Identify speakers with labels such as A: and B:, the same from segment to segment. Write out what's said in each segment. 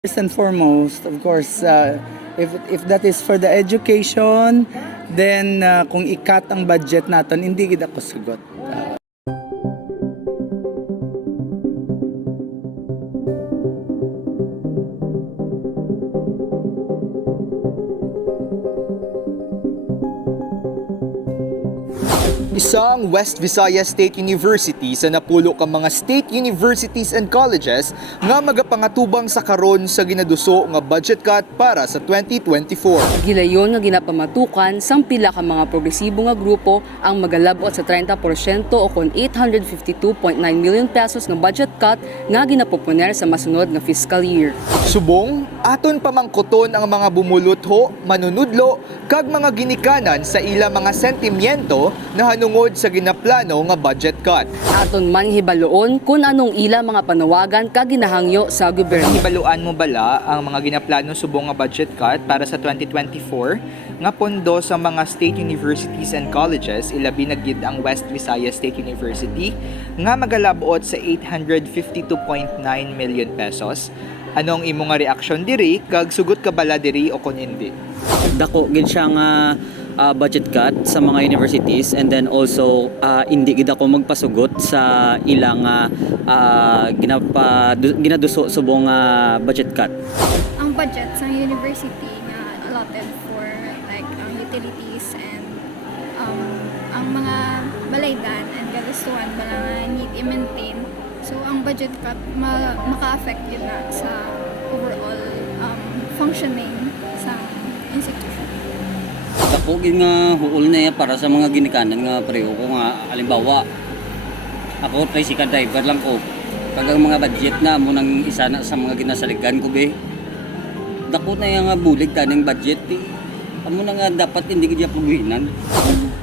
A: First and foremost, of course, uh, if, if that is for the education, then uh, kung ikat ang budget natin, hindi kita ko
B: Isang West Visayas State University sa napulo ka mga state universities and colleges nga magapangatubang sa karon sa ginaduso nga budget cut para sa 2024.
C: Gilayon nga ginapamatukan sang pila ka mga progresibo nga grupo ang magalabot sa 30% o kon 852.9 million pesos nga budget cut nga ginapoponer sa masunod nga fiscal year.
B: Subong, aton pamangkoton ang mga bumulutho, manunudlo, kag mga ginikanan sa ila mga sentimiento na hanungod sa ginaplano nga budget cut.
C: Aton man hibaloon kung anong ila mga panawagan kag ginahangyo sa gobyerno.
B: Hibaluan mo bala ang mga ginaplano subong nga budget cut para sa 2024 nga pondo sa mga state universities and colleges ilabi na gid ang West Visayas State University nga magalabot sa 852.9 million pesos. Anong imo nga reaksyon diri kag sugot ka bala diri o kon hindi?
D: dako gid siya nga ah, budget cut sa mga universities and then also ah, hindi gid ako magpasugot sa ilang ah, ah, ginapa du- ginaduso subong nga budget cut.
E: ang budget sa university nga allotted for like ang utilities and um, ang mga balaydan and gastuhan bala nga need i-maintain. So ang budget cut ma- maka-affect yun na sa overall um, functioning sa institution.
D: Gid nga huol na ya para sa mga ginikanan nga pareho ko nga halimbawa ako tricycle driver lang ko kag ang mga budget na mo nang isa na sa mga ginasaligan ko be dako na yung nga bulig taning budget eh. amo na nga dapat hindi gid aprubinan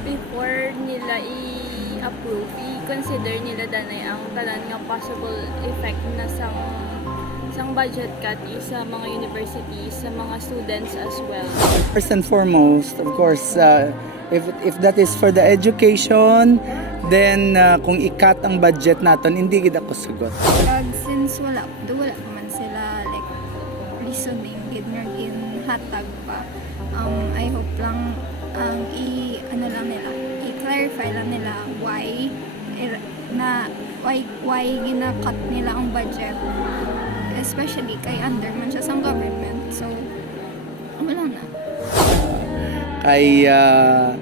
F: before nila i-approve, i-consider nila danay ang tanan nga possible effect na sang sang budget cut is sa mga universities, sa mga students as well.
A: First and foremost, of course, uh, if, if that is for the education, then uh, kung ikat ang budget natin, hindi kita ko sugot.
E: Kag since wala, do wala pa man sila like reasoning gid in hatag pa. Um, I hope lang ang i ano lang nila, i-clarify lang nila why na why why gina-cut nila ang budget especially kay under man siya sa government. So wala na.
A: Kay, uh,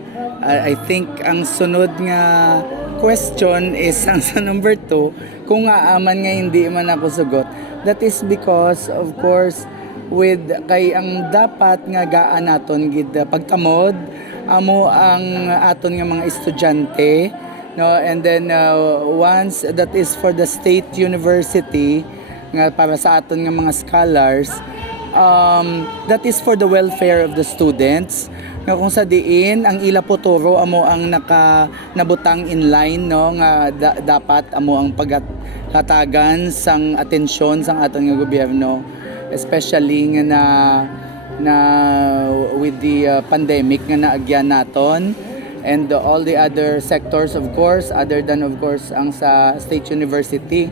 A: I think ang sunod nga question is ang sa number two, kung aaman nga hindi man ako sugot, that is because, of course, with kay ang dapat nga gaan naton gid pagtamod amo ang aton nga mga estudyante no and then uh, once that is for the state university nga para sa aton nga mga scholars um, that is for the welfare of the students. Nga kung sa diin ang ila potoro amo ang naka nabutang in line no nga da- dapat amo ang pagkatagan sang atensyon sang aton nga gobyerno especially nga na na with the uh, pandemic nga naagyan naton and uh, all the other sectors of course other than of course ang sa State University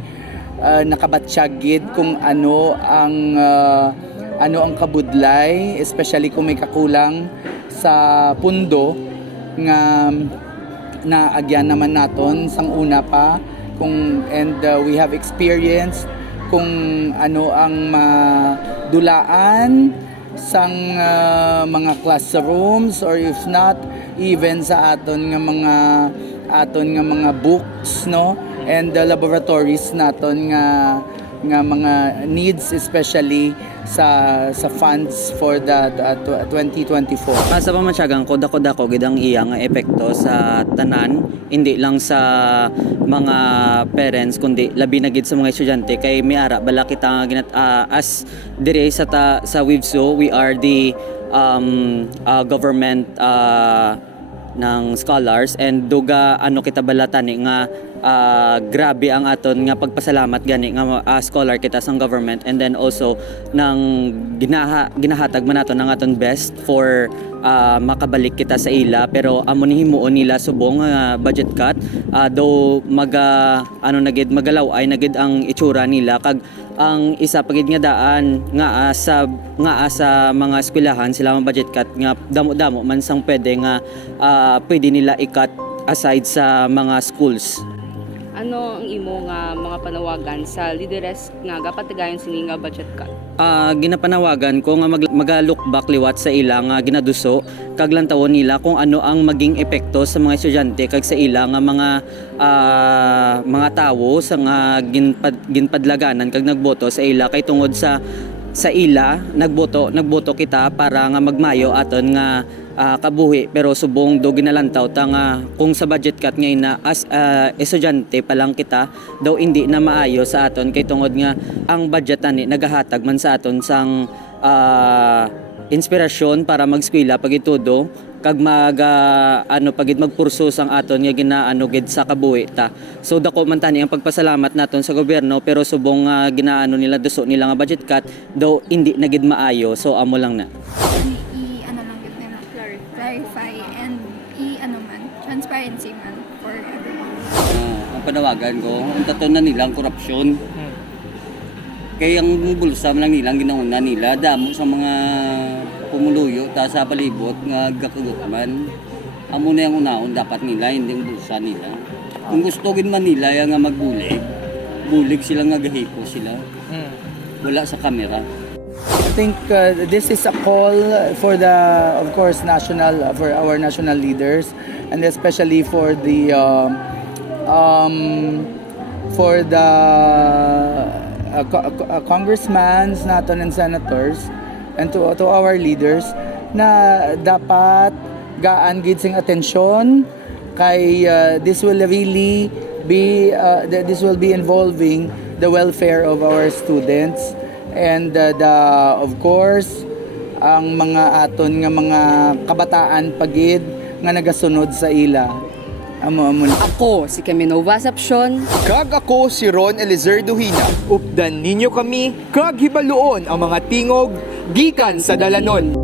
A: uh, nakabatsyag gid kung ano ang uh, ano ang kabudlay especially kung may kakulang sa pundo nga naagyan naman naton. Sang una pa kung and uh, we have experienced kung ano ang madulaan sang uh, mga classrooms or if not even sa aton nga mga aton nga mga books no? And the laboratories naton nga nga mga needs especially sa sa funds for the uh, tw- 2024
D: Ah, sa pamatsyagan ko, dako-dako gid ang iya nga epekto sa tanan, hindi lang sa mga parents kundi labi na gid sa mga estudyante. Kay may ara bala kita nga ginat ah, as dire sa ta, sa WIVSO, we are the um, ah, government ah, ng scholars. And duga ano kita balatan nga ah, grabe ang aton nga pagpasalamat gani nga ah, scholar kita sa government. And then also nang ginaha ginahatag man naton ang aton best for ah, makabalik kita sa ila pero amo ni himuon nila subong nga budget cut Ah, though maga ano nagid magalaw ay nagid ang itsura nila kag ang isa pagid nga daan nga ah, sa nga ah, sa mga eskwelahan sila ang budget cut nga damo-damo man sang pwede nga ah, pwede nila i-cut aside sa mga schools.
C: Ano ang imo nga mga panawagan sa lideres nga gapatigayon sini nga budget cut?
D: Ah, ginapanawagan ko nga mag, mag-look back liwat sa ila nga ginaduso kag lantawon nila kung ano ang maging epekto sa mga estudyante kag sa ila nga mga ah, mga tawo sa nga ginpad, ginpadlaganan kag nagboto sa ila kay tungod sa sa ila nagboto nagboto kita para nga magmayo aton nga ah, kabuhi pero subong do ginalantaw ta nga kung sa budget cut ngayon na as ah, estudyante pa lang kita daw hindi na maayo sa aton. Kay tungod nga ang budget ani nagahatag man sa aton sang ah, inspirasyon para magskwela pag itudo kag mag ah, ano pagid magpurso sang aton nga ginaano gid sa kabuhi ta. So dako man tani ang pagpasalamat naton sa gobyerno pero subong nga ginaano nila duso nila nga budget cut daw hindi na gid maayo. So amo lang na
E: clarify and i ano man transparency man for everyone
G: Ah, ang panawagan ko, ang tato na nila ang korupsyon. Kaya ang bulsa man lang nila, ang ginauna nila, damo sa mga pumuluyo, ta sa palibot, nga gakagutman. Amo na yung unaon dapat nila, hindi ang bulsa nila. Kung gusto gin man nila yung nga magbulig, bulig sila nga gahiko sila. Wala sa kamera.
A: Think uh, this is a call for the, of course, national for our national leaders, and especially for the um, um, for the uh, co- uh, congressmen natin and senators, and to to our leaders na dapat gaan gid sing atensyon kay uh, this will really be uh, th- this will be involving the welfare of our students and uh, the of course ang mga aton nga mga kabataan pagid nga nagasunod sa ila amo amo na.
C: Ako si Camino Vasapsyon.
B: Kag ako si Ron Elizer Duhina. Updan ninyo kami, kag hibaluon ang mga tingog gikan sa dalanon.